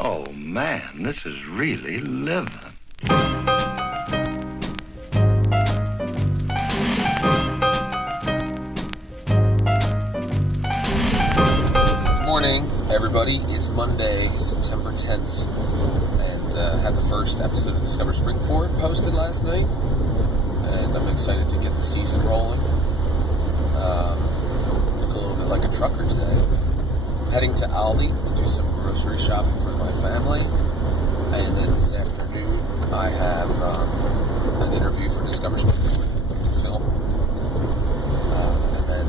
Oh, man, this is really living. Good morning, everybody. It's Monday, September 10th, and had the first episode of Discover Springford posted last night, and I'm excited to get the season rolling. It's a little bit like a trucker today. Heading to Aldi to do some grocery shopping for my family, and then this afternoon I have an interview for Discover Springford to film, and then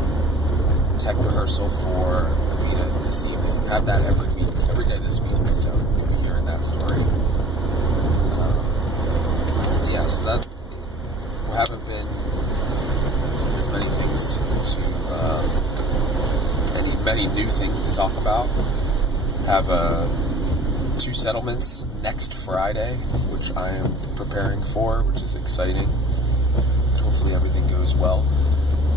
tech rehearsal for Avita this evening. Have that every day this week, so you'll be hearing that story. So that haven't been as many things many new things to talk about. Have 2 settlements next Friday, which I am preparing for, which is exciting. Hopefully everything goes well.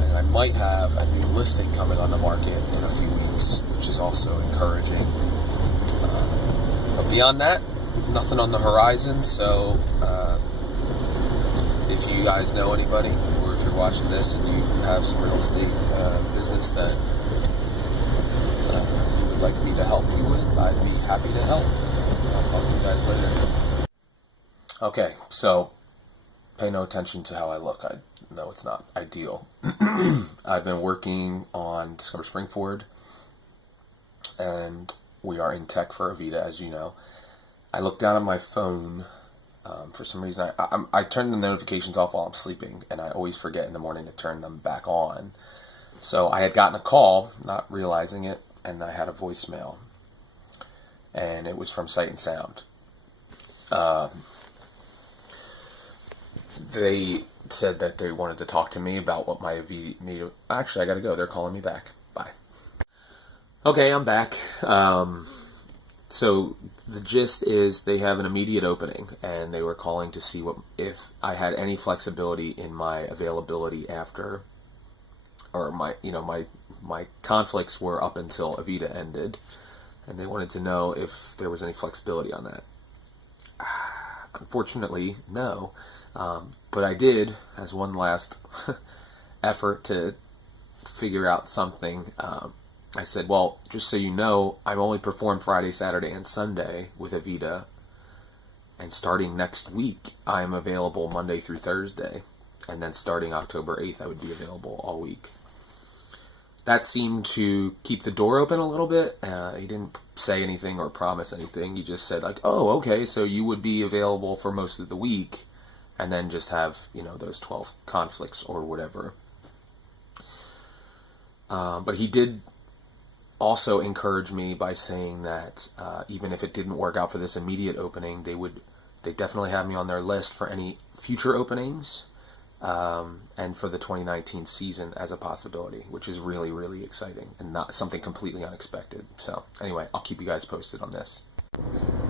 And I might have a new listing coming on the market in a few weeks, which is also encouraging. But beyond that, nothing on the horizon. So if you guys know anybody, or if you're watching this and you have some real estate business that you would like me to help you with, I'd be happy to help. I'll talk to you guys later. Okay, so pay no attention to how I look. I know it's not ideal. I've been working on Discover Springford, and we are in tech for Avita, as you know. I looked down at my phone. For some reason, I turn the notifications off while I'm sleeping, and I always forget in the morning to turn them back on. So I had gotten a call, not realizing it, and I had a voicemail, and it was from Sight and Sound. They said that they wanted to talk to me about what my Avita... Actually, I gotta go. They're calling me back. Bye. Okay, I'm back. So the gist is they have an immediate opening, and they were calling to see if I had any flexibility in my availability after, or my conflicts were up until Avita ended, and they wanted to know if there was any flexibility on that. Unfortunately, no. But I did, as one last effort to figure out something, I said, well, just so you know, I'm only performed Friday, Saturday, and Sunday with Avita, and starting next week, I am available Monday through Thursday, and then starting October 8th, I would be available all week. That seemed to keep the door open a little bit. He didn't say anything or promise anything. He just said, like, oh, okay, so you would be available for most of the week, and then just have, those 12 conflicts or whatever. But he did also encourage me by saying that even if it didn't work out for this immediate opening, they definitely have me on their list for any future openings, and for the 2019 season as a possibility, which is really, really exciting and not something completely unexpected. So anyway, I'll keep you guys posted on this.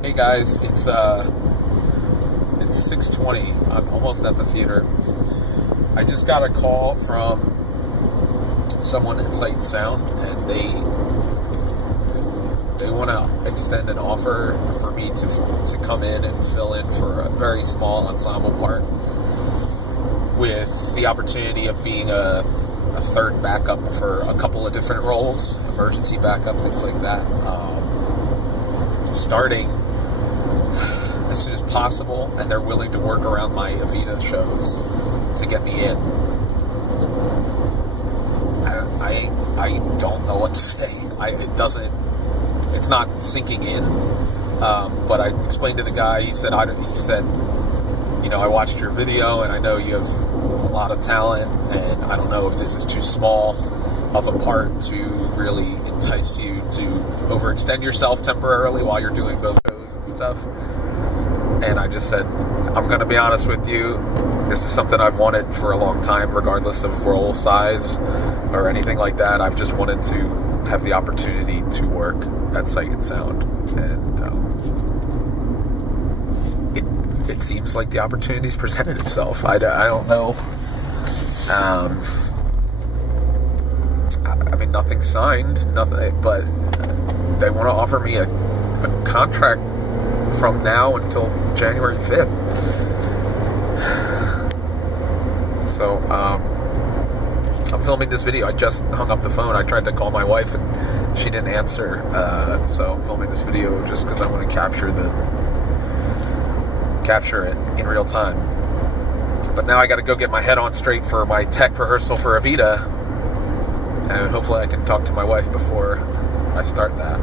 Hey guys, it's 6:20. I'm almost at the theater. I just got a call from someone at Sight and Sound, and they want to extend an offer for me to come in and fill in for a very small ensemble part, with the opportunity of being a third backup for a couple of different roles, emergency backup, things like that. Starting as soon as possible, and they're willing to work around my Avita shows to get me in. I don't know what to say. It's not sinking in. But I explained to the guy. He said, I watched your video, and I know you have a lot of talent, and I don't know if this is too small of a part to really entice you to overextend yourself temporarily while you're doing both shows and stuff. And I just said, I'm going to be honest with you, this is something I've wanted for a long time, regardless of role size or anything like that. I've just wanted to have the opportunity to work at Sight and Sound. And it seems like the opportunity's presented itself. I don't know. I mean, nothing's signed, nothing, but they want to offer me a a contract from now until January 5th. So, I'm filming this video. I just hung up the phone. I tried to call my wife and she didn't answer. So I'm filming this video just because I want to capture it in real time. But now I got to go get my head on straight for my tech rehearsal for Avita, and hopefully I can talk to my wife before I start that.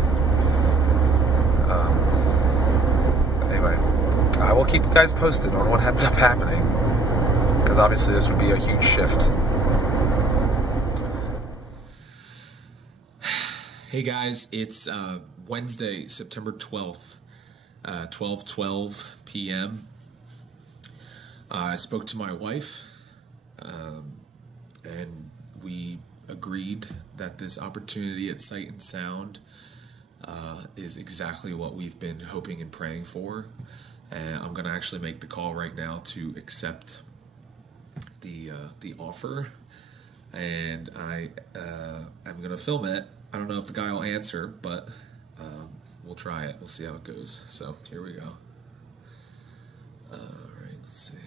Anyway, I will keep you guys posted on what ends up happening, because obviously this would be a huge shift. Hey guys, it's Wednesday, September 12th, 12:12 p.m. I spoke to my wife, and we agreed that this opportunity at Sight and Sound is exactly what we've been hoping and praying for. And I'm going to actually make the call right now to accept the offer, and I'm going to film it. I don't know if the guy will answer, but we'll try it. We'll see how it goes. So here we go. All right, let's see.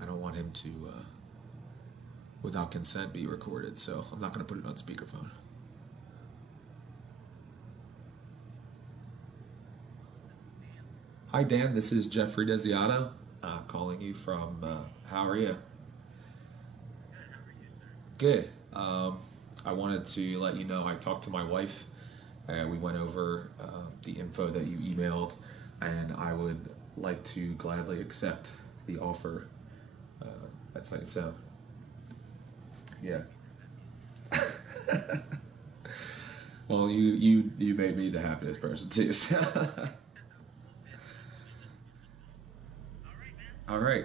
I don't want him to, without consent, be recorded, so I'm not going to put it on speakerphone. Hi, Dan. This is Jeffrey Desiato, calling you from, how are you? Good. I wanted to let you know I talked to my wife. We went over the info that you emailed, and I would like to gladly accept the offer at Sight and Sound. Yeah. Well, you made me the happiest person too. So. All right.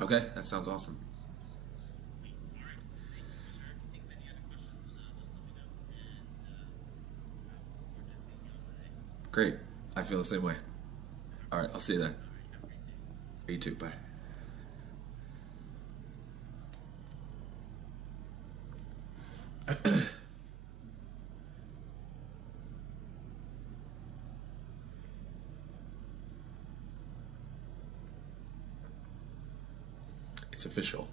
Okay, that sounds awesome. Great. I feel the same way. All right, I'll see you then. You too. Bye. It's official.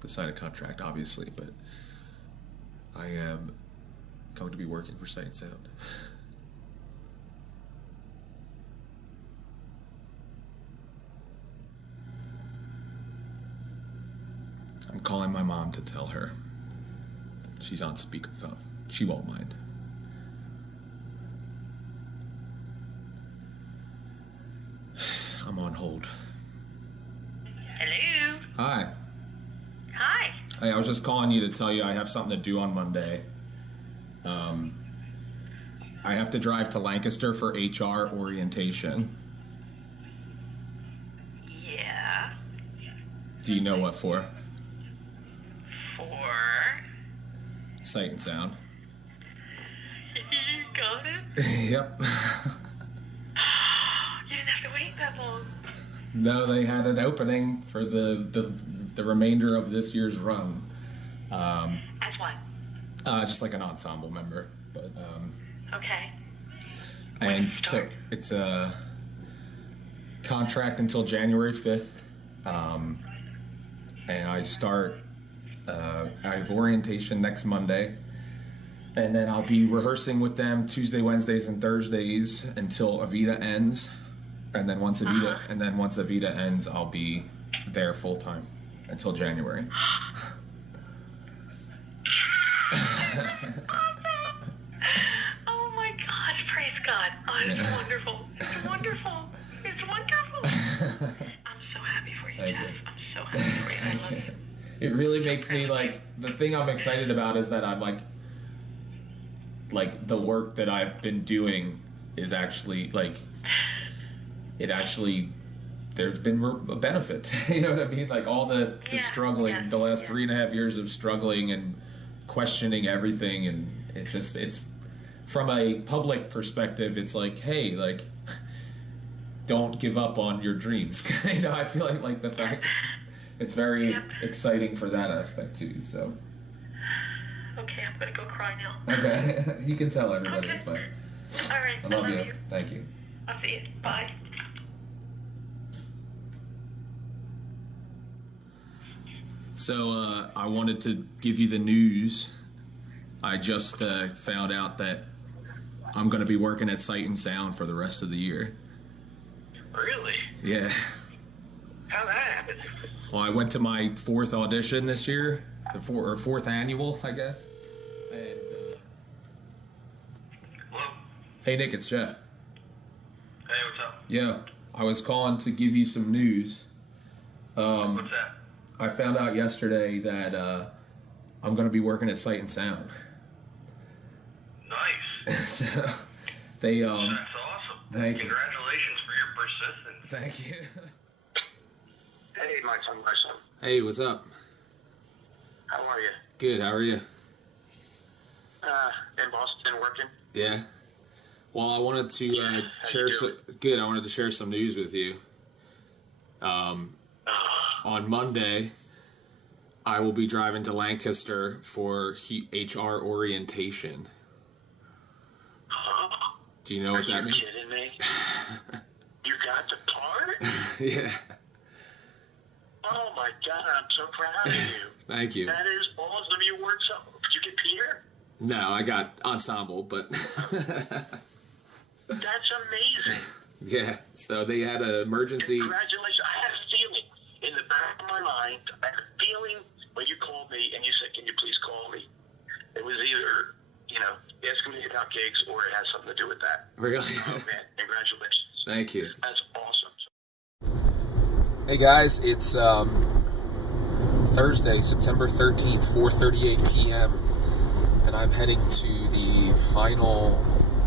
To sign a contract, obviously, but I am going to be working for Sight and Sound. I'm calling my mom to tell her. She's on speakerphone. She won't mind. I'm on hold. Hello. Hi. Hi. Hey, I was just calling you to tell you I have something to do on Monday. I have to drive to Lancaster for HR orientation. Yeah. Do you know what for? For? Sight and Sound. You got it? Yep. You didn't have to wait that long. No, they had an opening for the remainder of this year's run. As what? Just like an ensemble member, but Okay. and so it's a contract until January 5th, and I start. I have orientation next Monday, and then I'll be rehearsing with them Tuesday, Wednesdays, and Thursdays until Avita ends. And then once Avita ends, I'll be there full time until January. Oh my gosh, praise God. Oh, it's wonderful. It's wonderful. It's wonderful. I'm so happy for you, Thank Jeff. you. I'm so happy for you. I love you. It really makes me the thing I'm excited about is that I'm the work that I've been doing is actually it actually there's been a benefit. You know what I mean? Like all the struggling, the last 3.5 years of struggling and questioning everything, and it's from a public perspective, it's like, hey, like, don't give up on your dreams. You know, I feel like the fact it's very exciting for that aspect too. So. Okay, I'm gonna go cry now. Okay, you can tell everybody. It's fine. All right, I love you. Thank you. I'll see you. Bye. So I wanted to give you the news. I just found out that I'm going to be working at Sight and Sound for the rest of the year. Really? Yeah. How'd that happen? Well, I went to my 4th audition this year, the 4th annual, I guess. And Hello? hey, Nick, it's Jeff. Hey, what's up? Yeah, I was calling to give you some news. What's that? I found out yesterday that I'm going to be working at Sight and Sound. Nice. So they That's awesome. Thank you. Congratulations for your persistence. Thank you. Hey, my son. Hey, what's up? How are you? Good. How are you? In Boston working? Yeah. Well, I wanted to share some. Good. I wanted to share some news with you. On Monday, I will be driving to Lancaster for HR orientation. Do you know what that means? Are you kidding me? You got the part? Yeah. Oh my God, I'm so proud of you. Thank you. That is awesome. You worked so. Did you get Peter? No, I got ensemble, but That's amazing. yeah. So they had an emergency. Congratulations. I had a feeling in the back of my mind. I had a feeling when you called me and you said, "Can you please call me?" It was either, asking me about gigs or it has something to do with that. Really? Oh man, congratulations. Thank you. That's awesome. Hey guys, it's Thursday, September 13th, 4:38 p.m. and I'm heading to the final.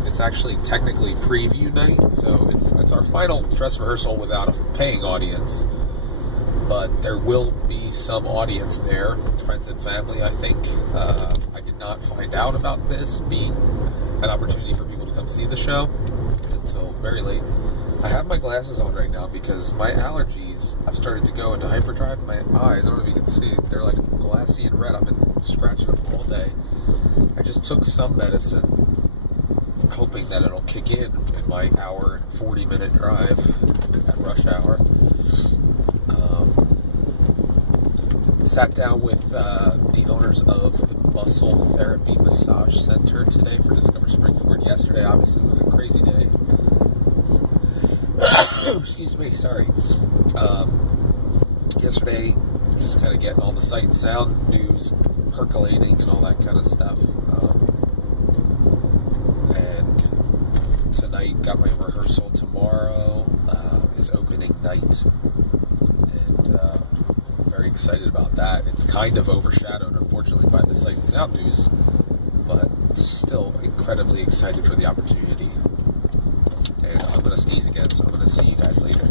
It's actually technically preview night, so it's our final dress rehearsal without a paying audience. But there will be some audience there, friends and family, I think. I did not find out about this being an opportunity for people to come see the show until very late. I have my glasses on right now because my allergies have started to go into hyperdrive in my eyes. I don't know if you can see. They're like glassy and red. I've been scratching them all day. I just took some medicine, hoping that it'll kick in my hour and 40-minute drive at rush hour. Sat down with the owners of the Muscle Therapy Massage Center today for Discover Springford. Yesterday, obviously, was a crazy day. Excuse me, sorry. Yesterday, just kind of getting all the Sight and Sound news percolating and all that kind of stuff. And tonight, got my rehearsal. Tomorrow is opening night. And very excited about that. It's kind of overshadowed, unfortunately, by the Sight and Sound news, but still incredibly excited for the opportunity. And I'm going to sneeze again, so I'm going to see you guys later.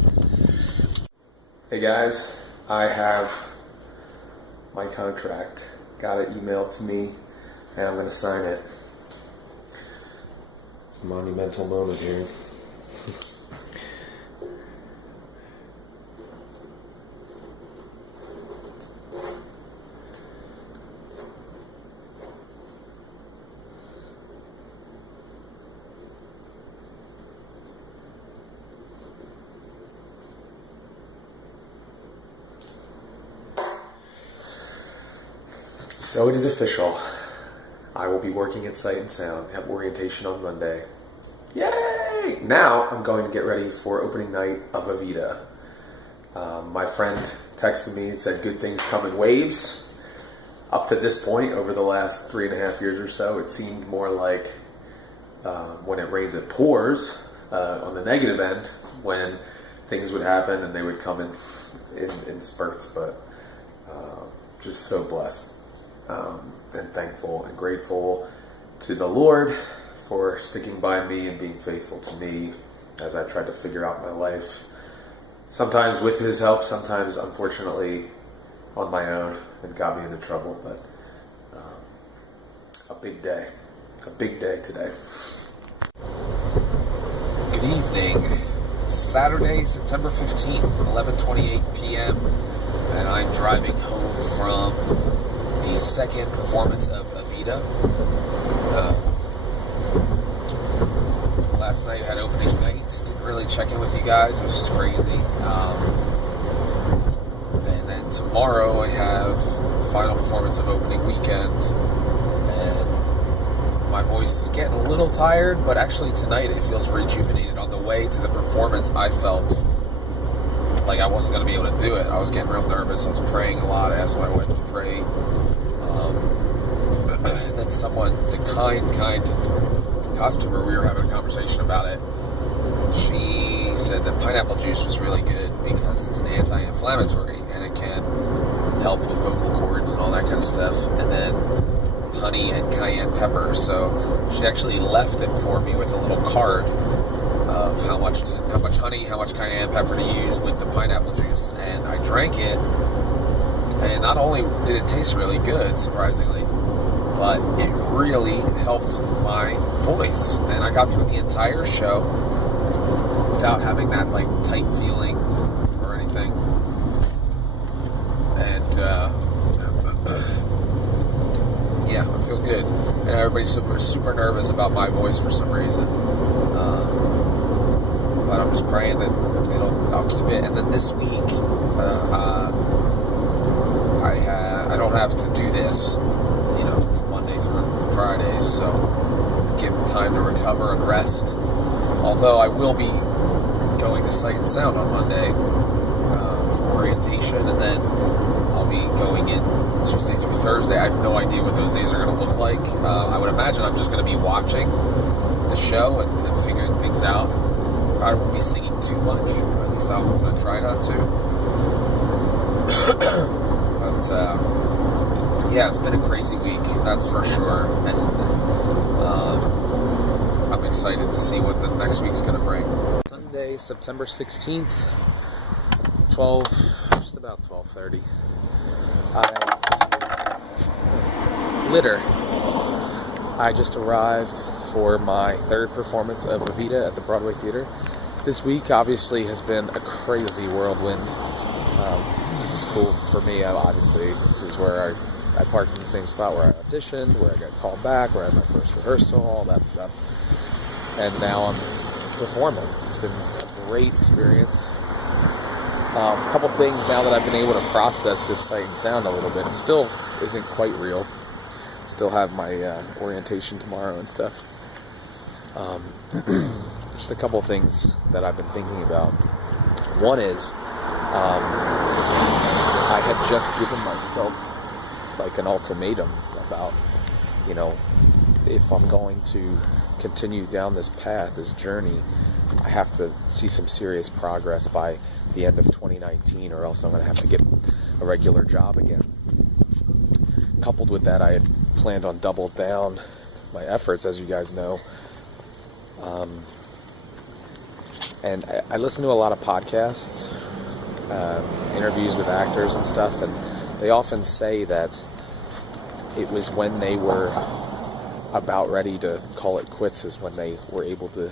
Hey guys, I have my contract. Got it emailed to me, and I'm going to sign it. It's a monumental moment here. So it is official. I will be working at Sight and Sound, have orientation on Monday. Yay! Now I'm going to get ready for opening night of Avita. My friend texted me and said good things come in waves. Up to this point, over the last 3.5 years or so, it seemed more like when it rains it pours, on the negative end, when things would happen and they would come in spurts, but just so blessed. And thankful and grateful to the Lord for sticking by me and being faithful to me as I tried to figure out my life sometimes with his help, sometimes unfortunately on my own, and got me into trouble. But a big day today. Good evening. Saturday, September 15th, 11:28 p.m. and I'm driving home from the second performance of Evita. Last night had opening night. Didn't really check in with you guys. It was just crazy. And then tomorrow I have the final performance of opening weekend. And my voice is getting a little tired, but actually tonight it feels rejuvenated. On the way to the performance, I felt like I wasn't going to be able to do it. I was getting real nervous. I was praying a lot. I asked my wife to pray. And then someone, the kind customer, we were having a conversation about it. She said that pineapple juice was really good because it's an anti-inflammatory and it can help with vocal cords and all that kind of stuff. And then honey and cayenne pepper. So she actually left it for me with a little card of how much honey, how much cayenne pepper to use with the pineapple juice. And I drank it, and not only did it taste really good, surprisingly, but it really helped my voice. And I got through the entire show without having that like tight feeling or anything. And yeah, I feel good. And everybody's super nervous about my voice for some reason. But I'm just praying that I'll keep it. And then this week, I don't have to do this, from Monday through Friday, so give time to recover and rest. Although I will be going to Sight and Sound on Monday for orientation, and then I'll be going in Tuesday through Thursday. I have no idea what those days are going to look like. I would imagine I'm just going to be watching the show and figuring things out. I won't be singing too much, or at least I'm going to try not to. But yeah, it's been a crazy week, that's for sure. And I'm excited to see what the next week's going to bring. Sunday, September 16th, just about 12:30. I just arrived for my third performance of Evita at the Broadway Theater. This week obviously has been a crazy whirlwind. This is cool for me. Obviously, this is where I parked in the same spot where I auditioned, where I got called back, where I had my first rehearsal, all that stuff. And now I'm performing. It's been a great experience. A couple things now that I've been able to process this Sight and Sound a little bit. It still isn't quite real. Still have my orientation tomorrow and stuff. Just a couple things that I've been thinking about. One is I had just given myself like an ultimatum about, if I'm going to continue down this path, this journey, I have to see some serious progress by the end of 2019, or else I'm going to have to get a regular job again. Coupled with that, I had planned on double down my efforts, as you guys know. And I listen to a lot of podcasts, interviews with actors and stuff, and they often say that it was when they were about ready to call it quits is when they were able to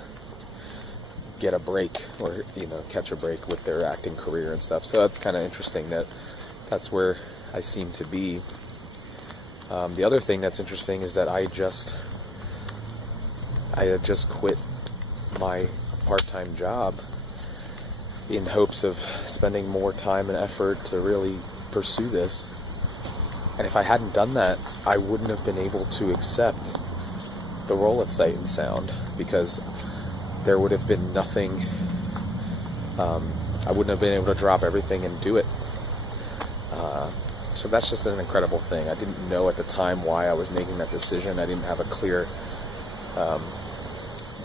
get a break, or catch a break with their acting career and stuff. So that's kind of interesting that that's where I seem to be. The other thing that's interesting is that I had just quit my part-time job in hopes of spending more time and effort to really pursue this. And if I hadn't done that, I wouldn't have been able to accept the role at Sight and Sound, because there would have been nothing, I wouldn't have been able to drop everything and do it. So that's just an incredible thing. I didn't know at the time why I was making that decision. I didn't have a clear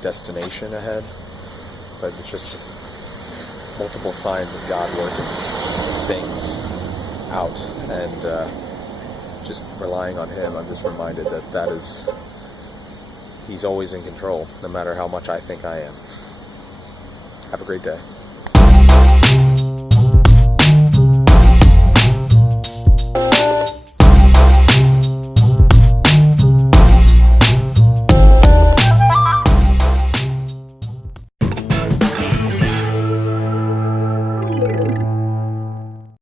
destination ahead, but it's just multiple signs of God working things out, and just relying on Him. I'm just reminded that is, He's always in control, no matter how much I think I am. Have a great day. Bye.